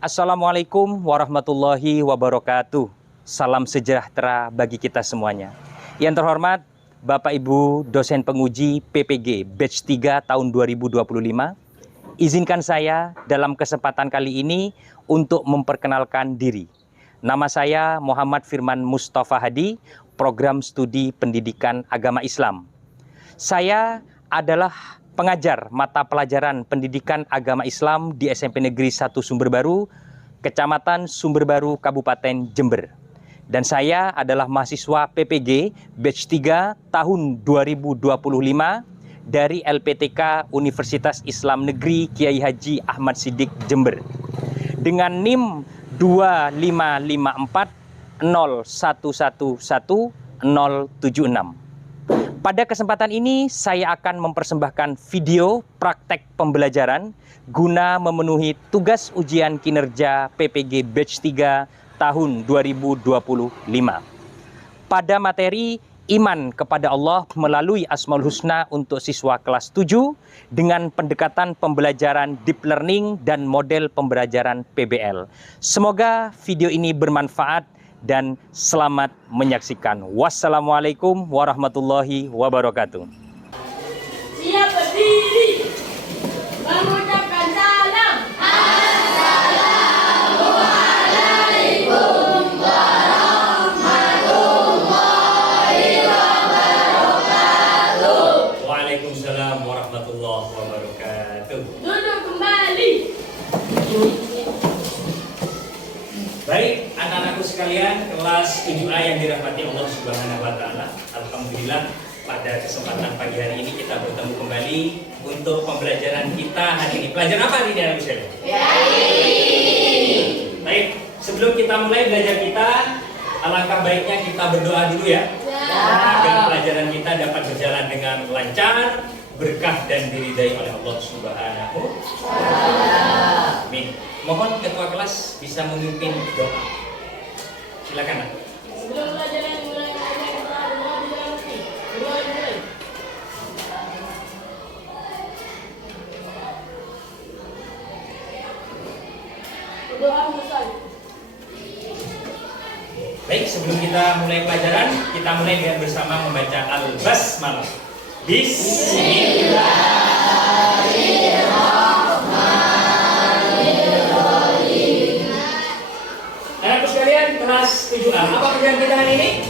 Assalamualaikum warahmatullahi wabarakatuh. Salam sejahtera bagi kita semuanya. Yang terhormat Bapak Ibu dosen penguji PPG Batch 3 tahun 2025. Izinkan saya dalam kesempatan kali ini untuk memperkenalkan diri. Nama saya Muhammad Firman Mustafa Hadi, Program Studi Pendidikan Agama Islam. Saya adalah pengajar mata pelajaran Pendidikan Agama Islam di SMP Negeri 1 Sumberbaru, Kecamatan Sumberbaru, Kabupaten Jember. Dan saya adalah mahasiswa PPG Batch 3 tahun 2025 dari LPTK Universitas Islam Negeri Kiai Haji Ahmad Siddiq Jember. Dengan NIM 2554 0111 076. Pada kesempatan ini saya akan mempersembahkan video praktek pembelajaran guna memenuhi tugas ujian kinerja PPG Batch 3 tahun 2025. Pada materi iman kepada Allah melalui Asmaul Husna untuk siswa kelas 7 dengan pendekatan pembelajaran deep learning dan model pembelajaran PBL. Semoga video ini bermanfaat dan selamat menyaksikan. Wassalamualaikum warahmatullahi wabarakatuh. Siap berdiri, mengucapkan salam. Assalamualaikum warahmatullahi wabarakatuh. Waalaikumsalam warahmatullahi wabarakatuh. Duduk kembali. Baik, anak-anakku sekalian, kelas 7A yang dirahmati Allah Subhanahu wa taala. Alhamdulillah pada kesempatan pagi hari ini kita bertemu kembali untuk pembelajaran kita hari ini. Pelajaran apa hari ini, anak sekalian? Baik, sebelum kita mulai belajar kita, alangkah baiknya kita berdoa dulu ya. Agar pelajaran kita dapat berjalan dengan lancar, berkah dan diridai oleh Allah Subhanahu wa taala. Amin. Mohon ketua kelas bisa memimpin doa. Silakan. Sebelum pelajaran mulai kita berdoa di dalam mulai. Doa mulai. Baik, sebelum kita mulai pelajaran, kita mulai dengan bersama membaca Al-Basmalah. Anakku sekalian, kelas 7A. Apa pelajaran kita hari ini?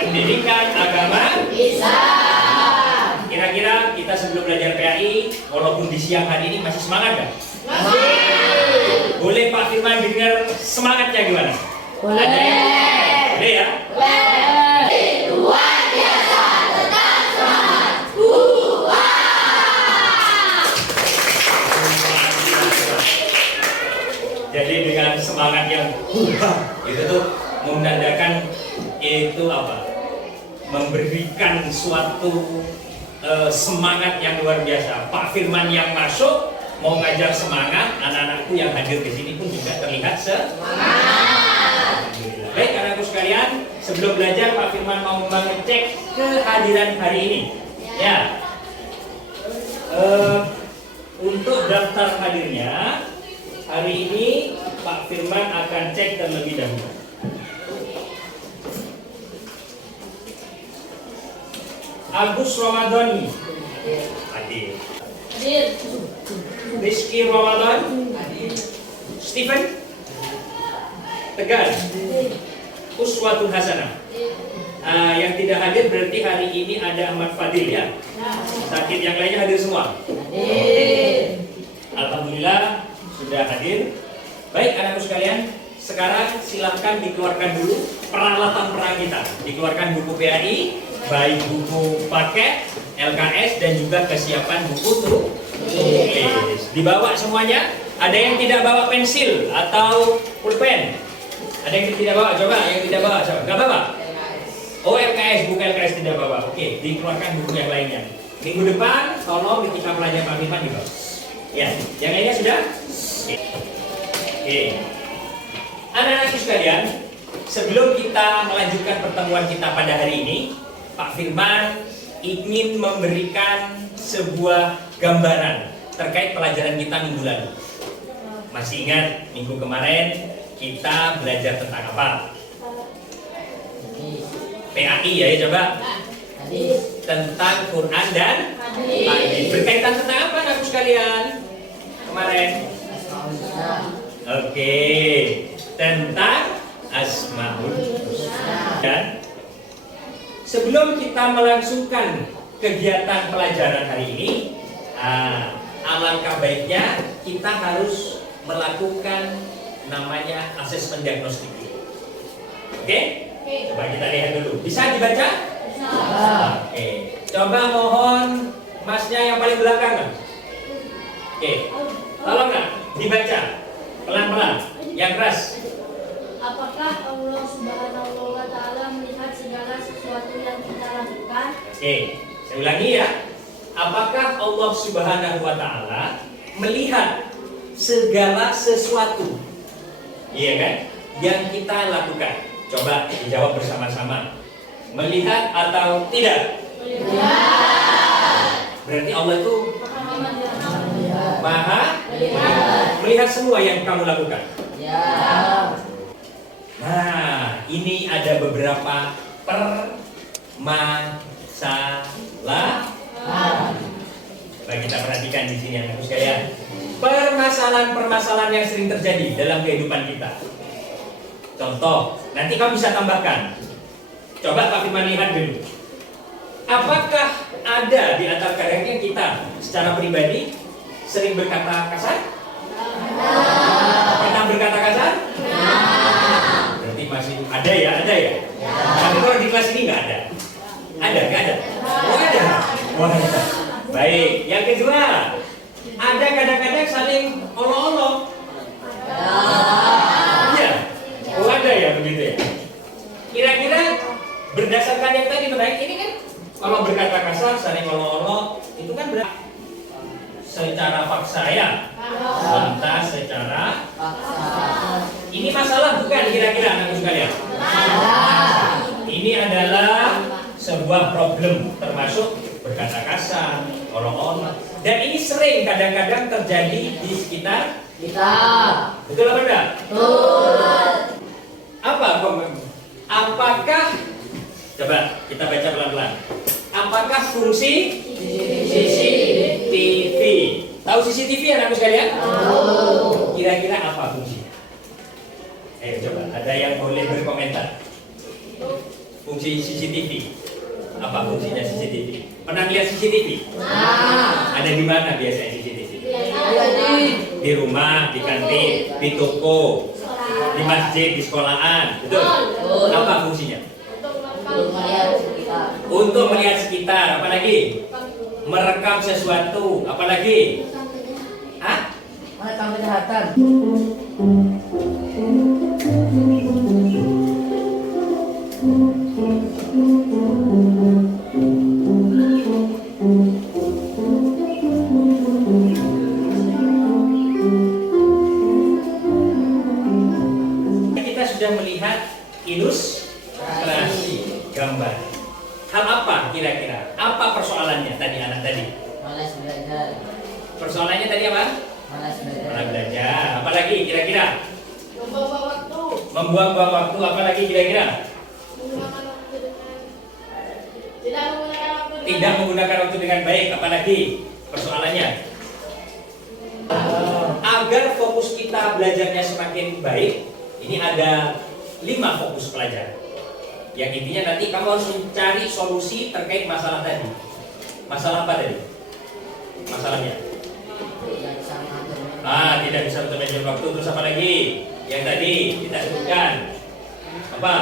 Pendidikan Agama Islam. Kira-kira kita sebelum belajar PAI, walaupun di siang hari ini masih semangat nggak? Boleh Pak Firman dengar semangatnya gimana? Boleh. Boleh ya? Luar biasa, tetap semangat. Jadi dengan semangat yang itu tuh menandakan itu apa? Memberikan suatu semangat yang luar biasa. Pak Firman yang masuk mau ngajar semangat, anak-anakku yang hadir di sini pun juga terlihat semangat. Baik, anakku sekalian, sebelum belajar Pak Firman mau mengecek kehadiran hari ini. Ya. Untuk daftar hadirnya hari ini Pak Firman akan cek terlebih dahulu. Agus Ramadhani hadir. Rizky Ramadan hadir. Stephen Tegar Uswatun Hasanah. Yang tidak hadir berarti hari ini ada Ahmad Fadil ya. Sakit yang lainnya hadir semua. Alhamdulillah sudah hadir. Baik anakku sekalian, sekarang silahkan dikeluarkan dulu peralatan perang kita. Dikeluarkan buku PAI, baik buku paket, LKS dan juga kesiapan buku tulis. Dibawa semuanya. Ada yang tidak bawa pensil atau pulpen? Ada yang tidak bawa? Coba yang tidak bawa, coba. Nggak bawa? Oh LKS, buku LKS tidak bawa. Oke, dikeluarkan buku yang lainnya. Minggu depan tolong ketika pelajaran Pak Firman dibawa. Ya, yang lainnya sudah? Oke. Anak-anakku sekalian, sebelum kita melanjutkan pertemuan kita pada hari ini, Pak Firman ingin memberikan sebuah gambaran terkait pelajaran kita minggu lalu. Masih ingat minggu kemarin kita belajar tentang apa? PAI ya, coba. Tentang Quran dan hadis. Berkaitan tentang apa anak sekalian? Kemarin. Oke, tentang Asmaul Husna. Dan sebelum kita melangsungkan kegiatan pelajaran hari ini, alangkah baiknya kita harus melakukan namanya asesmen diagnostik. Oke? Coba kita lihat dulu. Bisa dibaca? Bisa. Oke. Coba mohon masnya yang paling belakang kan? Oke. Tolong nggak dibaca pelan-pelan, yang keras. Apakah Allah Subhanahu wa Ta'ala melihat segala sesuatu yang kita lakukan? Oke, saya ulangi ya. Apakah Allah Subhanahu wa Ta'ala melihat segala sesuatu, iya kan, yang kita lakukan? Coba dijawab bersama-sama. Melihat atau tidak? Melihat. Berarti Allah itu Maha melihat semua yang kamu lakukan. Ya. Nah, ini ada beberapa permasalahan. Coba kita perhatikan di sini anak sekalian. Permasalahan-permasalahan yang sering terjadi dalam kehidupan kita. Contoh, nanti kamu bisa tambahkan. Coba Pak Firman lihat dulu. Apakah ada di antara kadang-kadang kita secara pribadi sering berkata kasar? Pernah berkata kasar? Berarti masih ada ya, ada ya. Tapi kalau di kelas ini nggak ada. Ada, nggak ada. Oh ada. Oh, ada. Baik. Yang kedua, ada kadang-kadang saling olok-olok. Iya. Oh ada ya begitu ya. Kira-kira berdasarkan yang tadi menarik ini kan, kalau berkata kasar, saling olok-olok, itu kan berarti secara paksa ya. Lantas secara paksa. Ini masalah bukan kira-kira anak sekalian? Ini adalah sebuah problem, termasuk berkata kasar, olok-olok. Dan ini sering kadang-kadang terjadi di sekitar kita. Betul apa enggak? Betul. Apa komen? Apakah, coba kita baca pelan-pelan. Apakah fungsi CCTV? Tahu CCTV anak sekalian? Tahu. Kira-kira apa fungsinya? Ayo coba, ada yang boleh berkomentar. Fungsi CCTV. Apa fungsinya CCTV? Pernah lihat CCTV? Ada di mana biasanya CCTV? Di rumah, di kantin, di toko, di masjid, di sekolahan. Betul? Apa fungsinya? Untuk melihat sekitar. Apa lagi? Merekam sesuatu. Apa lagi? Hah? Merekam kejahatan. Kita sudah melihat ilustrasi gambar. Hal apa kira-kira? Apa persoalannya tadi anak tadi? Malas belajar. Persoalannya tadi apa? Malas belajar. Malas belajar. Apa lagi kira-kira? Membuang waktu. Membuang-buang waktu. Apa lagi kira-kira? Menggunakan waktu dengan tidak menggunakan waktu dengan Tidak menggunakan waktu dengan baik. Apa lagi persoalannya? Agar fokus kita belajarnya semakin baik, ini ada 5 fokus pelajaran. Yang intinya nanti kamu harus mencari solusi terkait masalah tadi. Masalah apa tadi? Masalahnya? Tidak bisa mengatur manajemen waktu. Terus apa lagi? Yang tadi kita sebutkan apa?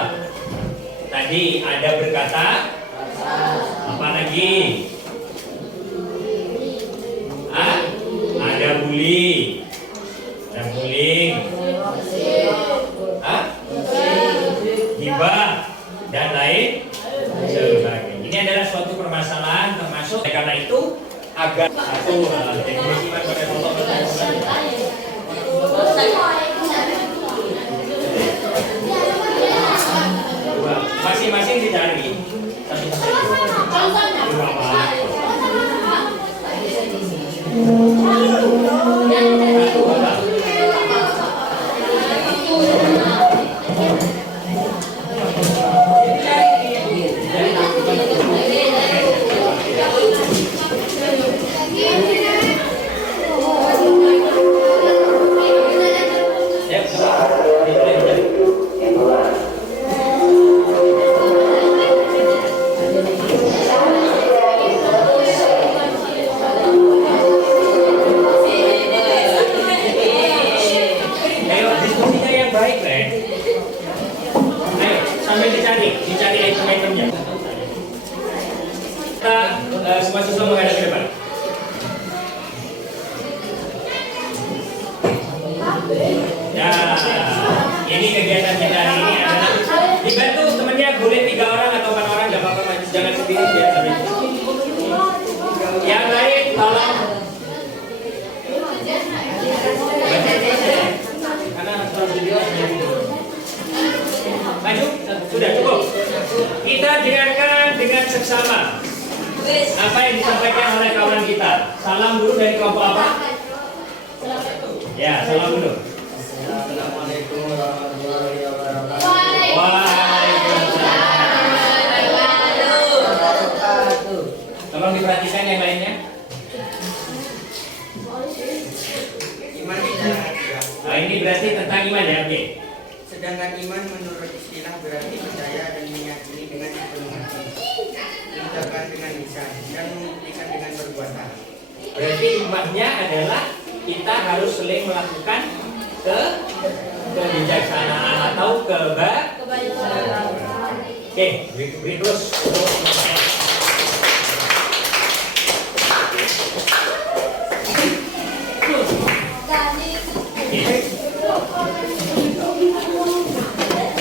Tadi ada berkata. Apa lagi? Ada bully. Ada bullying. Gibah dan lain sebagainya. Ini adalah suatu permasalahan termasuk karena itu agar satu definisi pada contoh masing-masing dicari. Satu-satu. Kita semua siswa menghadap ke depan. Nah, ini kegiatan kita hari ini adalah dibantu temannya, boleh 3 orang atau 4 orang, nggak apa-apa, maju jangan sendiri biar lebih. Yang lain tolong. Karena harus video. Maju, sudah cukup. Kita dengarkan dengan seksama apa yang disampaikan oleh kawan kita. Salam dulu dari kelompok apa? Ya, salam dulu. Assalamualaikum warahmatullahi wabarakatuh. Waalaikumsalam. Tolong diperhatikan yang lainnya. Iman adalah Nah, ini berarti tentang iman ya, oke. sedangkan iman menurut istilah berarti percaya dan meyakini dengan sepenuh hati, mengucapkan dengan lisan dan membuktikan dengan perbuatan. Berarti imannya adalah kita harus sering melakukan kebijaksanaan atau Oke, beri terus.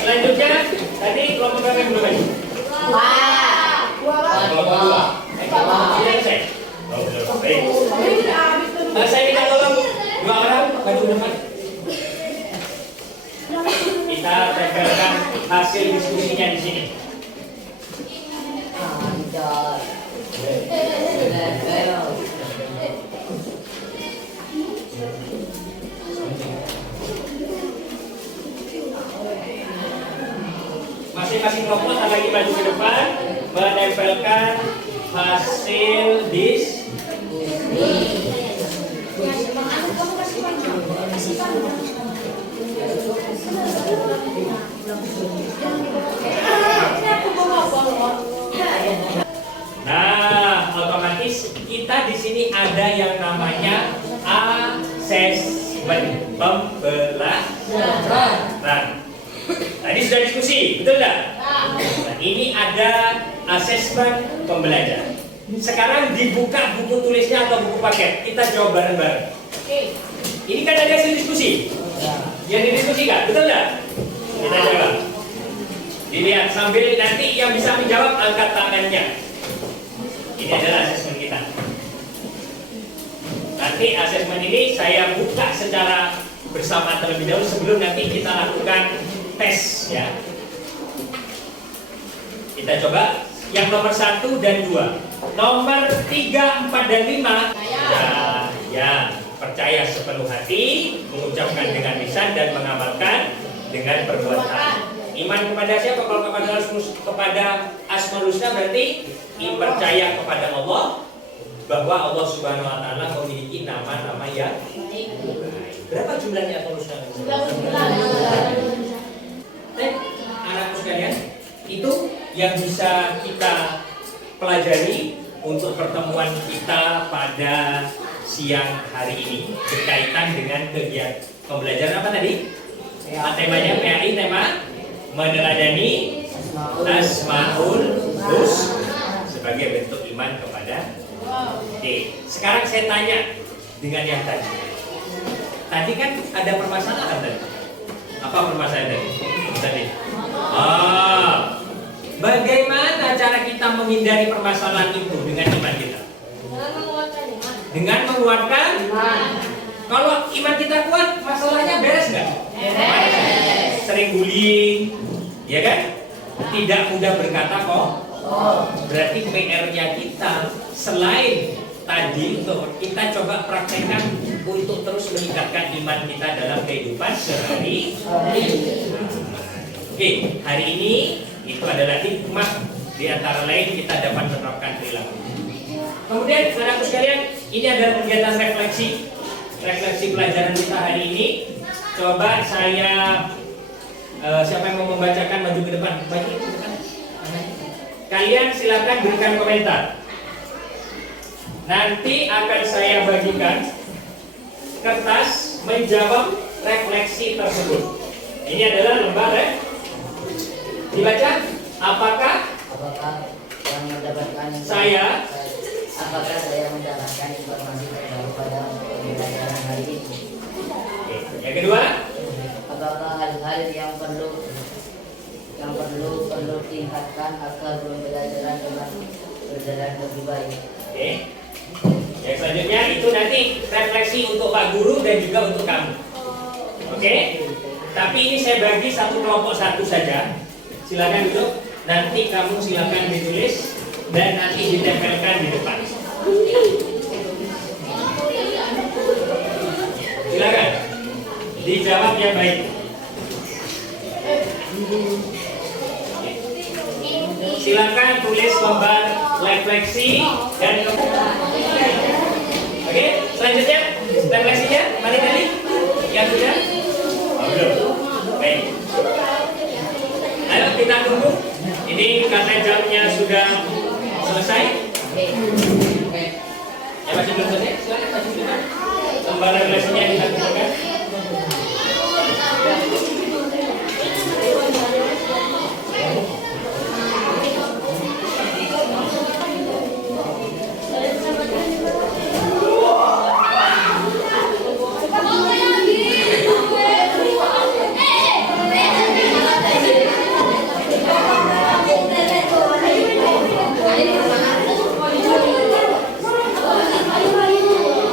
Selanjutnya, tadi kelompok berapa yang belum maju? Kelompok 2. Sudah selesai? Baik. Saya minta tolong 2 orang maju depan. Kita tempelkan hasil diskusinya di sini. Masing-masing kelompok lagi maju ke depan, menempelkan hasil Nah, otomatis kita di sini ada yang namanya asesmen pembelajaran. Tadi sudah diskusi, betul nggak? Nah, ini ada asesmen pembelajaran. Sekarang dibuka buku tulisnya atau buku paket, kita jawab bareng-bareng. Ini kan ada hasil diskusi. Yang didiskusikan, betul nggak? Kita jawab. Dilihat sambil nanti yang bisa menjawab angkat tangannya. Ini adalah asesmen kita. Nanti asesmen ini saya buka secara bersama terlebih dahulu sebelum nanti kita lakukan tes ya. Kita coba yang nomor 1 dan 2. Nomor 3, 4 dan 5. Ya, percaya sepenuh hati, mengucapkan dengan lisan dan mengamalkan dengan perbuatan. Iman kepada siapa? Kalau kepada Asmaul Husna berarti percaya kepada Allah, bahwa Allah Subhanahu wa taala memiliki nama-nama yang baik. Berapa jumlahnya Asmaul Husna? Anakku sekalian, itu yang bisa kita pelajari untuk pertemuan kita pada siang hari ini berkaitan dengan kegiatan pembelajaran apa tadi? Temanya PAI, tema meneladani Asmaul Husna sebagai bentuk iman kepada. Oke, sekarang saya tanya dengan yang tadi. Tadi kan ada permasalahan tadi. Apa permasalahan tadi? Bagaimana cara kita menghindari permasalahan itu dengan iman kita? Dengan menguatkan iman. Kalau iman kita kuat, masalahnya beres nggak? Beres. Sering bullying, ya kan? Tidak mudah berkata kok. Berarti PR-nya kita selain tadi untuk kita coba praktekkan untuk terus meningkatkan iman kita dalam kehidupan sehari-hari. Oke, hari ini itu adalah hikmah di antara lain kita dapat menerapkan perilaku. Kemudian saudaraku sekalian, ini adalah kegiatan refleksi pelajaran kita hari ini. Coba saya siapa yang mau membacakan maju ke depan? Maju ke depan. Kalian silakan berikan komentar. Nanti akan saya bagikan kertas menjawab refleksi tersebut. Ini adalah lembar dibaca. Apakah yang mendapatkan Saya. Apakah saya mendapatkan informasi terbaru pada pembelajaran hari ini? Oke. Yang kedua, Apakah hal-hal yang perlu tingkatkan agar pembelajaran dapat berjalan lebih baik? oke. Yang selanjutnya itu nanti refleksi untuk Pak Guru dan juga untuk kamu. Oke. Tapi ini saya bagi satu kelompok satu saja. Silakan duduk. Nanti kamu silakan ditulis dan nanti ditempelkan di depan. Silakan. Dijawab yang baik. Silakan tulis lembar refleksi dan oke, selanjutnya refleksinya mana tadi? Yang sudah? Oh, belum. Baik. Ayo kita tunggu. Ini karena jamnya sudah selesai. Ya masih belum selesai? Silakan masih belum. Lembar refleksinya dilakukan.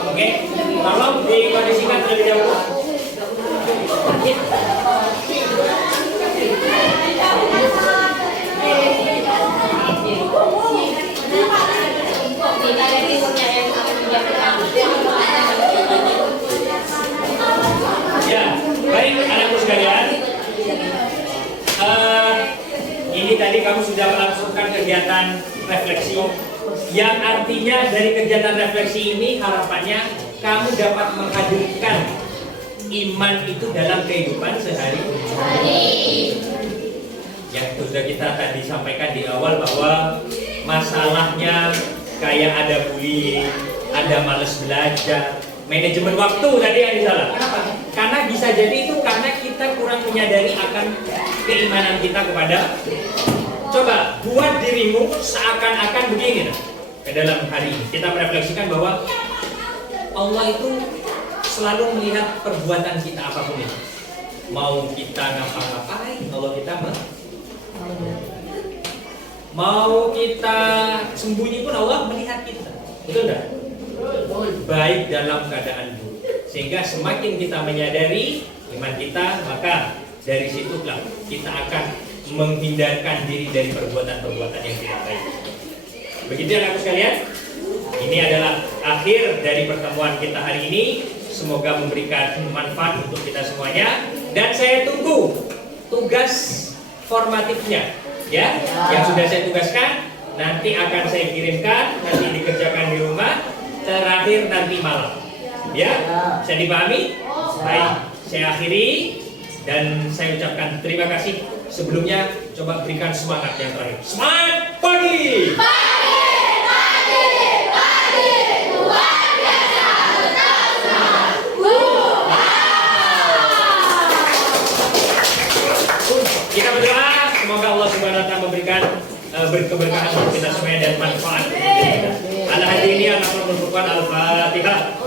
Oke, tolong dikondisikan terlebih dahulu. Ya, baik anakku sekalian. Ini tadi kamu sudah melangsungkan kegiatan refleksi, yang artinya dari kegiatan refleksi ini harapannya kamu dapat menghadirkan iman itu dalam kehidupan sehari-hari. Yang sudah kita tadi sampaikan di awal bahwa masalahnya kayak ada bullying, ada malas belajar, manajemen waktu tadi yang disalah. Kenapa? Karena bisa jadi itu karena kita kurang menyadari akan keimanan kita kepada. Coba buat dirimu seakan-akan begini ke dalam hari ini. Kita merefleksikan bahwa Allah itu selalu melihat perbuatan kita apapun itu. Mau kita ngapa-ngapain, Allah kita mau kita sembunyi pun Allah melihat kita. Betul enggak? Baik dalam keadaan buruk. Sehingga semakin kita menyadari iman kita, maka dari situlah kita akan menghindarkan diri dari perbuatan-perbuatan yang tidak baik. Begitu ya anak sekalian. Ini adalah akhir dari pertemuan kita hari ini. Semoga memberikan manfaat untuk kita semuanya. Dan saya tunggu tugas formatifnya, ya, yang sudah saya tugaskan. Nanti akan saya kirimkan, nanti dikerjakan di rumah. Terakhir nanti malam. Ya, saya dipahami? Baik, saya akhiri dan saya ucapkan terima kasih. Sebelumnya coba berikan semangat yang terakhir. Semangat pagi! Luar biasa, tetap semangat. Kita berdoa semoga Allah Subhanahu wa taala memberikan berkeberkahan untuk kita semuanya dan manfaat untuk kita. Ala hadirin yang akan merupakan Al-Fatihah.